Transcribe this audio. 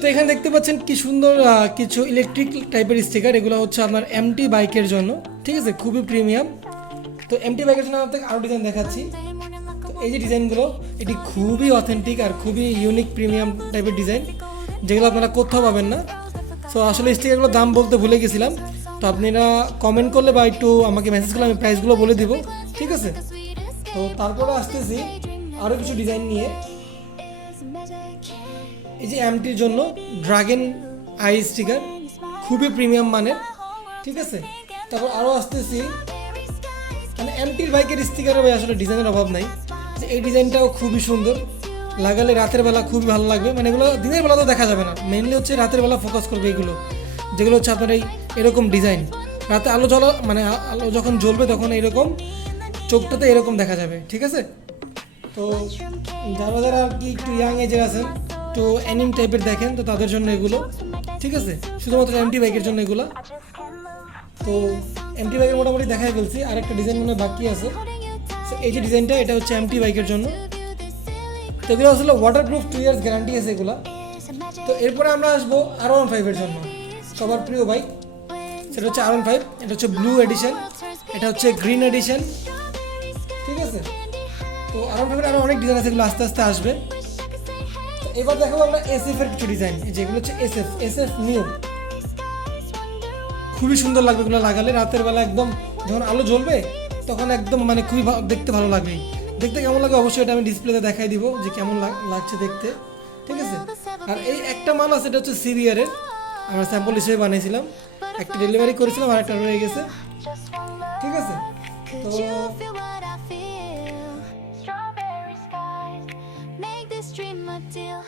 তো এখানে দেখতে পাচ্ছেন কি সুন্দর কিছু ইলেকট্রিক টাইপের স্টিকার এগুলো হচ্ছে আপনার এমটি বাইকের জন্য, ঠিক আছে? খুবই প্রিমিয়াম তো এমটি বাইকের জন্য আপনাকে আরও ডিজাইন দেখাচ্ছি। তো এই যে ডিজাইনগুলো এটি খুবই অথেন্টিক আর খুবই ইউনিক প্রিমিয়াম টাইপের ডিজাইন যেগুলো আপনারা কোথাও পাবেন না। সো আসলে স্টিকারগুলোর দাম বলতে ভুলে গেছিলাম। তো আপনারা কমেন্ট করলে বা একটু আমাকে মেসেজ করলে আমি প্রাইসগুলো বলে দিব, ঠিক আছে? তো তারপরে আসতেছি আরও কিছু ডিজাইন নিয়ে। এই যে এমটির জন্য ড্রাগন আই স্টিকার খুবই প্রিমিয়াম মানের, ঠিক আছে? তারপর আরও আসতেছি। মানে এমটির বাইকের স্টিকারও ভাই আসলে ডিজাইনের অভাব নাই। যে এই ডিজাইনটাও খুবই সুন্দর। লাগালে রাতের বেলা খুবই ভালো লাগবে। মানে এগুলো দিনের বেলা তো দেখা যাবে না। মেনলি হচ্ছে রাতের বেলা ফোকাস করবে এগুলো। যেগুলো হচ্ছে আপনার এই এরকম ডিজাইন রাতে আলো জ্বলা মানে আলো যখন জ্বলবে তখন এরকম চোখটাতে এরকম দেখা যাবে। ঠিক আছে? তো যারা যারা আর কি একটু ইয়াং এজের আছেন, তো অ্যানিম টাইপের দেখেন, তো তাদের জন্য এগুলো। ঠিক আছে? শুধুমাত্র এমটি বাইকের জন্য এগুলো। তো এমটি বাইকের মোটামুটি দেখাই ফেলছি। আর একটা ডিজাইন মনে বাকি আছে। এই যে ডিজাইনটা এটা হচ্ছে এমটি বাইকের জন্য। তো এগুলো আসলে waterproof two years guarantee আছে এগুলো। তো এরপরে আমরা আসব আর ওয়ান ফাইভের জন্য। সবার প্রিয় বাইক সেটা হচ্ছে আর ওয়ান ফাইভ এটা হচ্ছে ব্লু এডিশন এটা হচ্ছে গ্রিন এডিশন ঠিক আছে? তো ওয়ান ফাইভের আরও অনেক ডিজাইন আছে, এগুলো আস্তে আস্তে আসবে। এবার দেখাবো আমরা এসএফ এর কিছু ডিজাইন যেগুলো হচ্ছে এসএফ এসএফ নিউ খুবই সুন্দর লাগবে এগুলো লাগালে। রাতের বেলা একদম যখন আলো জ্বলবে, তখন একদম মানে খুবই দেখতে ভালো লাগবে। দেখতে কেমন লাগে অবশ্যই এটা আমি ডিসপ্লেতে দেখাই দিব যে কেমন লাগ- লাগছে দেখতে। ঠিক আছে? আর এই একটা মাল আছে, এটা হচ্ছে সিরিয়ারের আমরা স্যাম্পল হিসেবে বানিয়েছিলাম। একটা ডেলিভারি করেছিলাম আর একটা রয়ে গেছে। ঠিক আছে? তো this dream a deal?